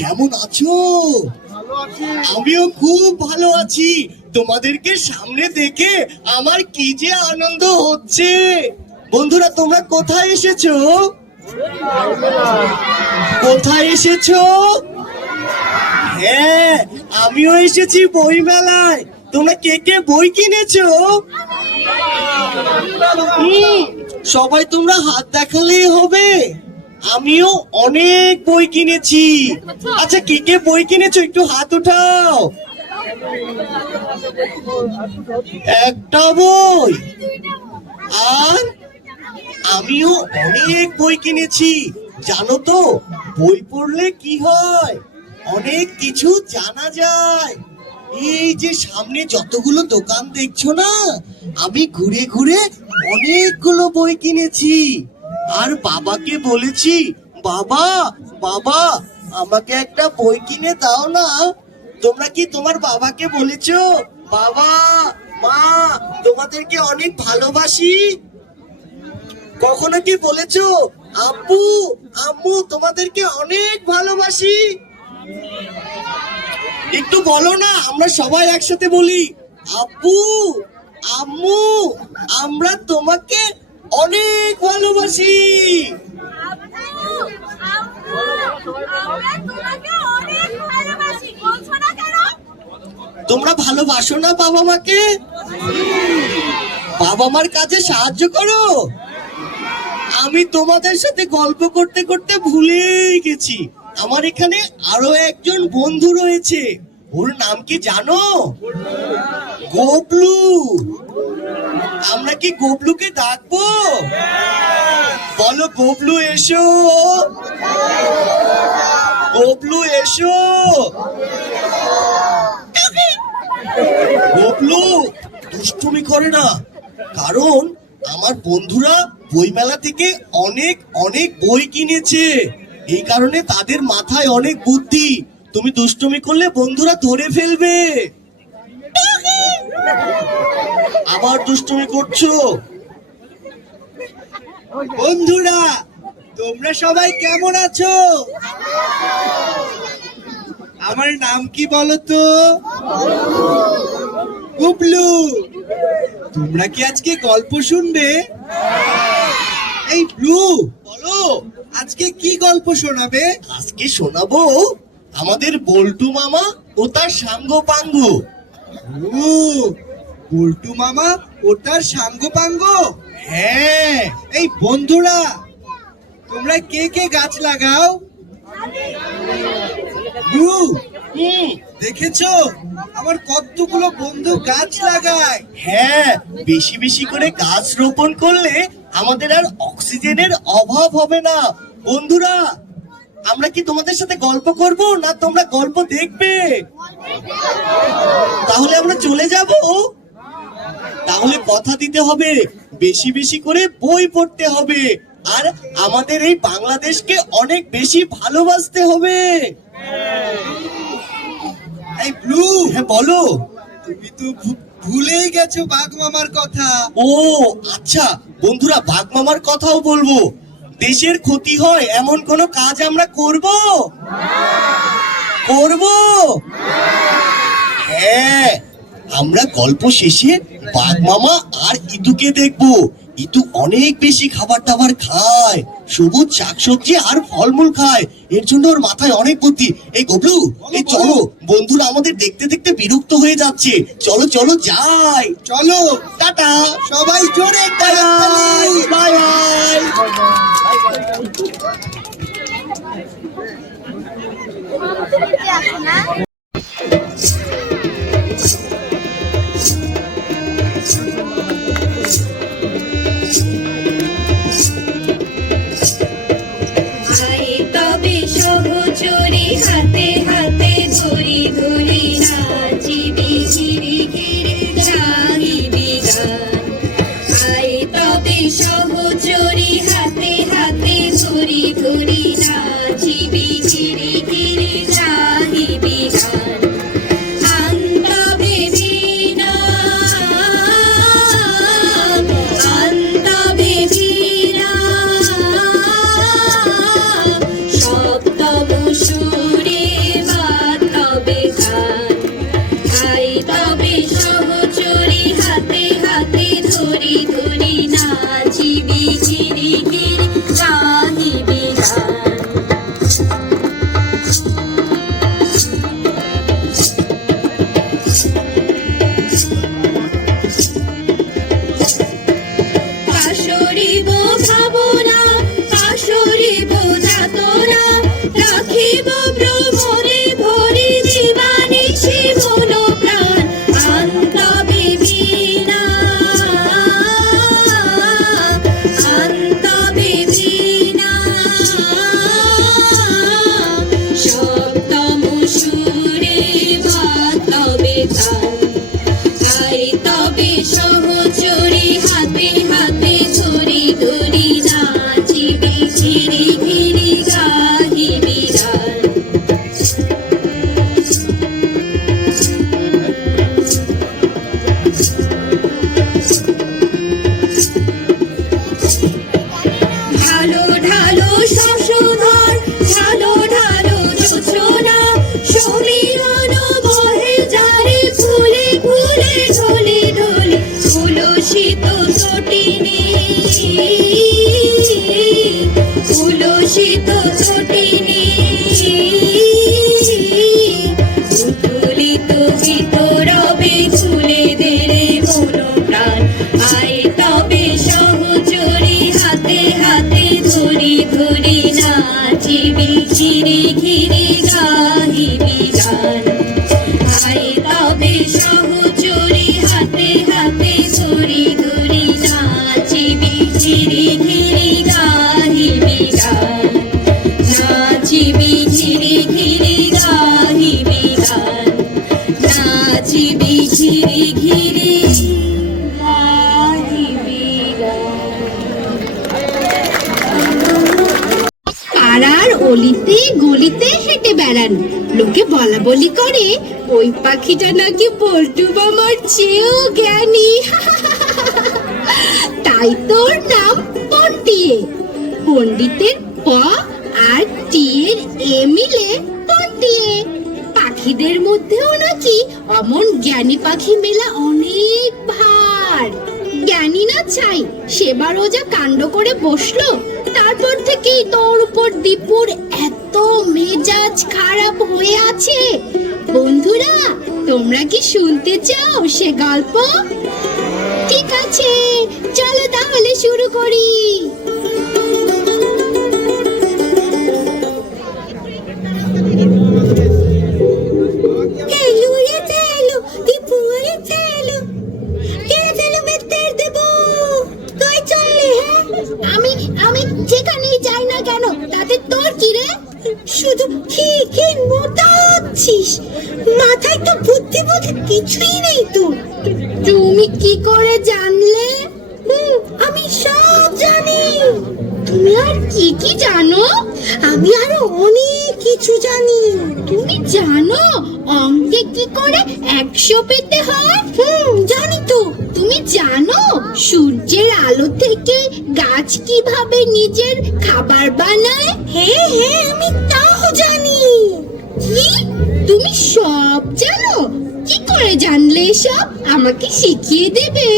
কেমন আছো? আমিও খুব ভালো আছি। তোমাদেরকে সামনে দেখে আমার কি যে আনন্দ হচ্ছে। বন্ধুরা, তোমরা কোথায় এসেছো? কোথায় এসেছো? হ্যাঁ, আমিও এসেছি বই মেলায়। তোমরা কে কে বই কিনেছো? সবাই তোমরা হাত দেখালেই হবে। আমিও অনেক বই কিনেছি। আচ্ছা, কে কে বই কিনেছো একটু হাত উঠাও। একটা বই। আর আমিও অনেক বই কিনেছি। জানো তো, বই পড়লে কি হয়, অনেক কিছু জানা যায়। এই যে সামনে যতগুলো দোকান দেখছো না, আমি ঘুরে ঘুরে অনেকগুলো বই কিনেছি। আর বাবাকে বলেছি, বাবা বাবা আমাকে একটা বই কিনে দাও না। তোমরা কি তোমার বাবাকে বলেছো, বাবা মা তোমাদেরকে অনেক ভালোবাসি? কখনো কি বলেছো, আব্বু আম্মু তোমাদেরকে অনেক ভালোবাসি? একটু বলো না, আমরা সবাই একসাথে বলি, আব্বু আম্মু আমরা তোমাকে অনেক ভালোবাসি। তোমরা ভালোবাসো না বাবা মাকে? বাবা মার কাজে সাহায্য করো? আমি তোমাদের সাথে গল্প করতে করতে ভুলেই গেছি, আমার এখানে আরো একজন বন্ধু রয়েছে। ওর নাম কি জানো? গোবলু। আমরা কি গোবলুকে ডাকবো? বলো, গোবলু এসো, গোবলু এসো। গোবলু দুষ্টুমি করে না, কারণ আমার বন্ধুরা বইমেলা থেকে অনেক অনেক বই কিনেছে। এই কারণে তাদের মাথায় অনেক বুদ্ধি। তুমি দুষ্টুমি করলে বন্ধুরা ধরে ফেলবে। আবার দুষ্টুমি করছো। বন্ধুরা, তোমরা সবাই কেমন আছো? আমার নাম কি বলো তো? গুবলু। তোমরা কি আজকে গল্প শুনবে? এই ব্লু, বলো আজকে কি গল্প শোনাবে? আজকে শোনাবো আমাদের বল্টু মামা ও তার সাঙ্গ পাঙ্গু। বল্টু মামা ও তার সাঙ্গ পাঙ্গু? হ্যাঁ। এই বন্ধুরা, তোমরা কে কে গাছ লাগাও? দেখেছো আমার কতগুলো বন্ধু গাছ লাগায়। হ্যাঁ, বেশি বেশি করে গাছ রোপণ করলে আমাদের আর অক্সিজেনের অভাব হবে না। বন্ধুরা, আমরা কি তোমাদের সাথে গল্প করব না তোমরা গল্প দেখবে? তাহলে আমরা চলে যাব। তাহলে কথা দিতে হবে, বেশি বেশি করে বই পড়তে হবে, আর আমাদের এই বাংলাদেশকে অনেক বেশি ভালোবাসতে হবে। এই ব্লু, হ্যাঁ বলো। তুমি তো ভুলেই গেছো বাঘ মামার কথা। ও আচ্ছা, বন্ধুরা বাঘ মামার কথাও বলবো। দেশের ক্ষতি হয় এমন কোন কাজ আমরা করব? করব? হ্যাঁ, আমরা গল্প শেষে বাঘ মামা আর ইতুকে দেখবো। ইতু অনেক বেশি খাবার দাবার খায়, সবুজ শাকসবজি আর ফলমূল খায়। এর জন্য ওর মাথায় অনেক বুদ্ধি। এই গবলু, এই চলো, বন্ধুরা আমাদের দেখতে দেখতে বিরক্ত হয়ে যাচ্ছে। চলো চলো যাই। চলো, টাটা সবাই, জোরে বাই বাই। সহচরি হাতে হাতে ধরি ধরি নাচিবি ঘিরি ঘিরি রাগিবি গান। আয় তবে সহচরি হাতে হাতে ধরি ধরি নাচিবি ঘিরি ঘিরি রাগিবি গান। সুরে সরিব ভাবনা, আসরিব যাতনা, রাখিব ভ্রমরে ভরি দিবানিশি মন প্রাণ, আন্তবে বীণা, আন্তবে বীণা। সপ্তম সুরে বাতবে গান, আই তবে সহচরী হাতে হাতে ধরি ধরি নাচিবি ঘিরি ঘিরি গাহিবি গান। ঢালো ঢালো শশধর, ঢালো ঢালো যোছনা, সমীরণ বহে যারে ফুলে ফুলে ঢলে ঢলে, তুলসিত তটিনী, তুলসিত তটিনী। উথুলিত বিতরবে তুলে দেরে মন প্রাণ, আয় তবে সহচরী হাতে হাতে ধরি ধরি নাচিবি ঘিরি ঘিরি গাহিবি গান। আয় তবে সহচরী হাতে হাতে ধরি ধরি নাচিবি ঘিরি ঘিরি গাহিবি গান, নাচিবি ঘিরি ঘিরি গাহিবি গান, নাচিবি ঘিরি ঘিরি গাহিবি গান। পাড়ার অলিতে গলিতে হেঁটে বেড়ান, লোকে বলা বলি করে ওই পাখিটা নাকি পল্টু মামার চেয়েও জ্ঞানী। তাই তোর নাম পন্টিয়ে, পণ্ডিতের প আর টিয়ের এ মিলে পন্টিয়ে। পাখিদের মধ্যেও নাকি অমন জ্ঞানী পাখি মেলা অনেক ভার। জ্ঞানী না চাই, সেবারও যা কাণ্ড করে বসলো, তারপর থেকেই তোর উপর দীপুর এত মেজাজ খারাপ হয়ে আছে। বন্ধুরা, তোমরা কি শুনতে চাও সে গল্প? ঠিক আছে, চলো তাহলে শুরু করি। আমি আমি যেখানেই যাই না কেন তাতে তোর কি রে? শুধু কি মোটা হচ্ছিস, মাথায় তো বুদ্ধি বলতে কিছুই নেই তোর। তুমি কি করে জানলে? আমি সব জানি। তুমি আর কি কি জানো? আমি আরো অনেক কিছু জানি। তুমি জানো অঙ্কে কি করে 100 পেতে হয়? জানি তো। তুমি জানো সূর্যের আলো থেকে গাছ কিভাবে নিজের খাবার বানায়? হ্যাঁ হ্যাঁ, আমি তাও জানি। কি? তুমি সব জানো? কি করে জানলে সব? আমাকে শিখিয়ে দেবে?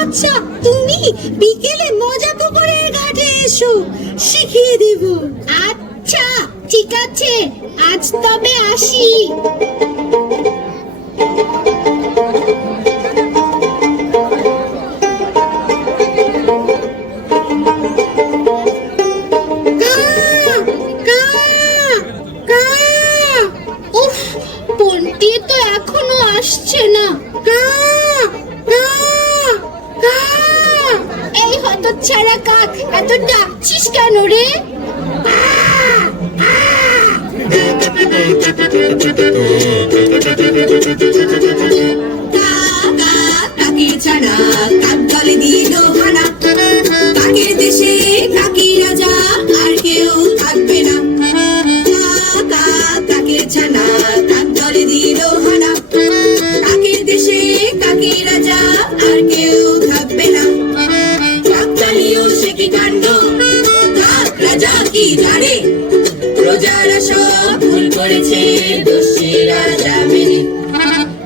আচ্ছা, তুমি বিকেলে মজা পুকুরের ঘাটে এসো, শিখিয়ে দেব। আচ্ছা ঠিক আছে, আজ তবে আসি। পন্টিয়ে তো এখনো আসছে না। এই হতচ্ছাড়া কাক, এত ডাকছিস কেন রে? কাকের ছানা কাক দলে দিল হানা, কাকের দেশে কাকি রাজা আর কেউ থাকবে না। কাকের ছানা কাক দলে দিল হানা, কাকের দেশে কাকি রাজা আর কেউ থাকবে না। কাকতালীয় সে কি কাণ্ড, কাক রাজা কি জানে? প্রজারা সব ভুল করেছে, দোষী রাজা মেনে।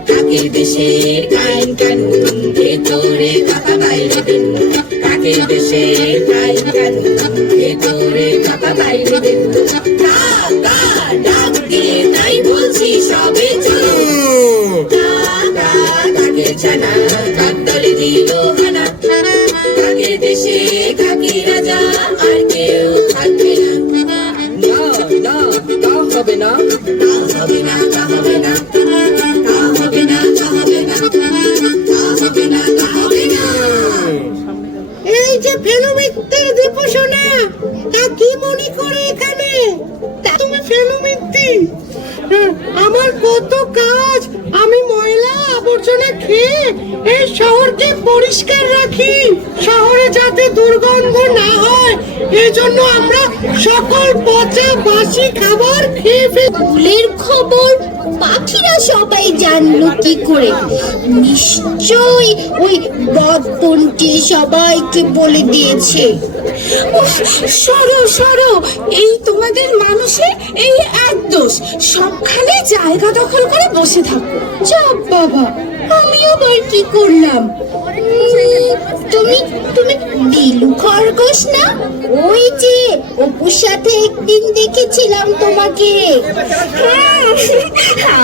কাকের দেশে আইন কানুন ভেতরে কাকা বাইরে দিন, কাকের দেশে আইন কানুন ভেতরে কাকা বাইরে দিন। কাকা ডাক দিয়ে তাই বলছি সবে চলো, কাকের ছানা কাক দলে দিল হানা, কাকের কাকের দেশে কাকি রাজা আর কেউ থাকবে না। না না তা হবে না। তা হবে না, তা হবে না, তা হবে না, তা হবে না, তা হবে না, তা হবে না। এই যে ফেলু মিত্তির দীপশোনা, তা কি মনে করে এখানে? তুমি ফেলু মিত্তি, আমার কত কাজ। আমি ময়লা আবর্জনা খেয়ে এই শহরকে পরিষ্কার রাখি, শহরে যাতে দুর্গন্ধ না হয় এজন্য আমরা সকল পচা বাসি খাবার খেয়ে ফেলি। ফুলের খবর পাখিরা সবাই জানলো কি করে? নিশ্চয়ই ওই বদপন্টি সবাইকে বলে দিয়েছে। সরো সরো, এই তোমাদের মানুষের এই এক দোষ, সবখানে জায়গা দখল করে বসে থাকো। চাপ বাবা, আমি আবার কি করলাম? তুমি তুমি দিলু খরগোশ না? ওই যে অপুর সাথে একদিন দেখেছিলাম তোমাকে।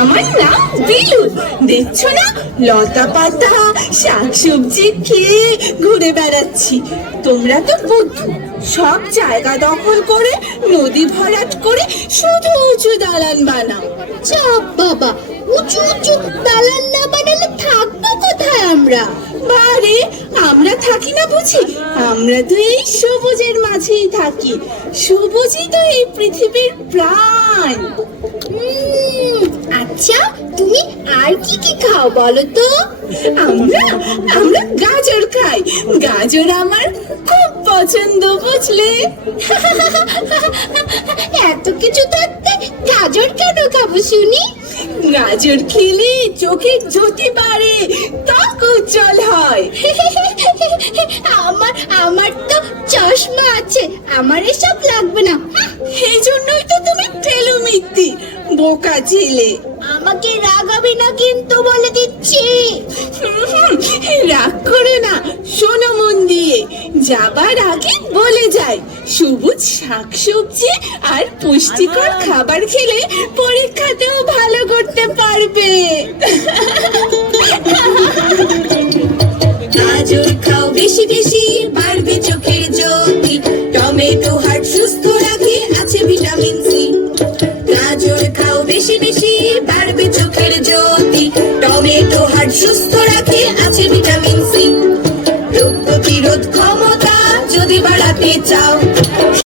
আমার নাম বিলু, দেখছো না লতা পাতা শাকসবজি খেয়ে ঘুরে বেড়াচ্ছি। তোমরা তো বুদ্ধু, সব জায়গা দখল করে নদী ভরাট করে শুধু উঁচু দালান বানাও। চাপ বাবা, উঁচু উঁচু দালান না বানালে থাকবো কোথায় আমরা? বারে, আমরা থাকি না বুঝি? আমরা তো এই সবুজের মাঝেই থাকি। সবুজই তো এই পৃথিবীর প্রাণ। আচ্ছা, তুমি আর কি কি খাও বলো তো? আমরা আমরা গাজর খাই। গাজর আমার খুব পছন্দ, বুঝলে? এত কিছু থাকতে গাজর কেন খাবো শুনি? গাজর খেলে চোখে জ্যোতি বাড়ে, ত্বক উজ্জ্বল হয়। আমার তো চশমা আছে, আমার এসব লাগবে না। এই জন্যই তো তুমি ফেলু মিত্তি, বোকা ছিলে। আমাকে রাগাবি না কিন্তু, বলে দিচ্ছি। রাগ করে না, শোনো মন দিয়ে। যাবার আগে বলে যাই, সবুজ শাকসবজি আর পুষ্টিকর খাবার খেলে পরীক্ষাতেও ভালো করতে পারবে। গাজর খাও বেশি বেশি, বাড়বে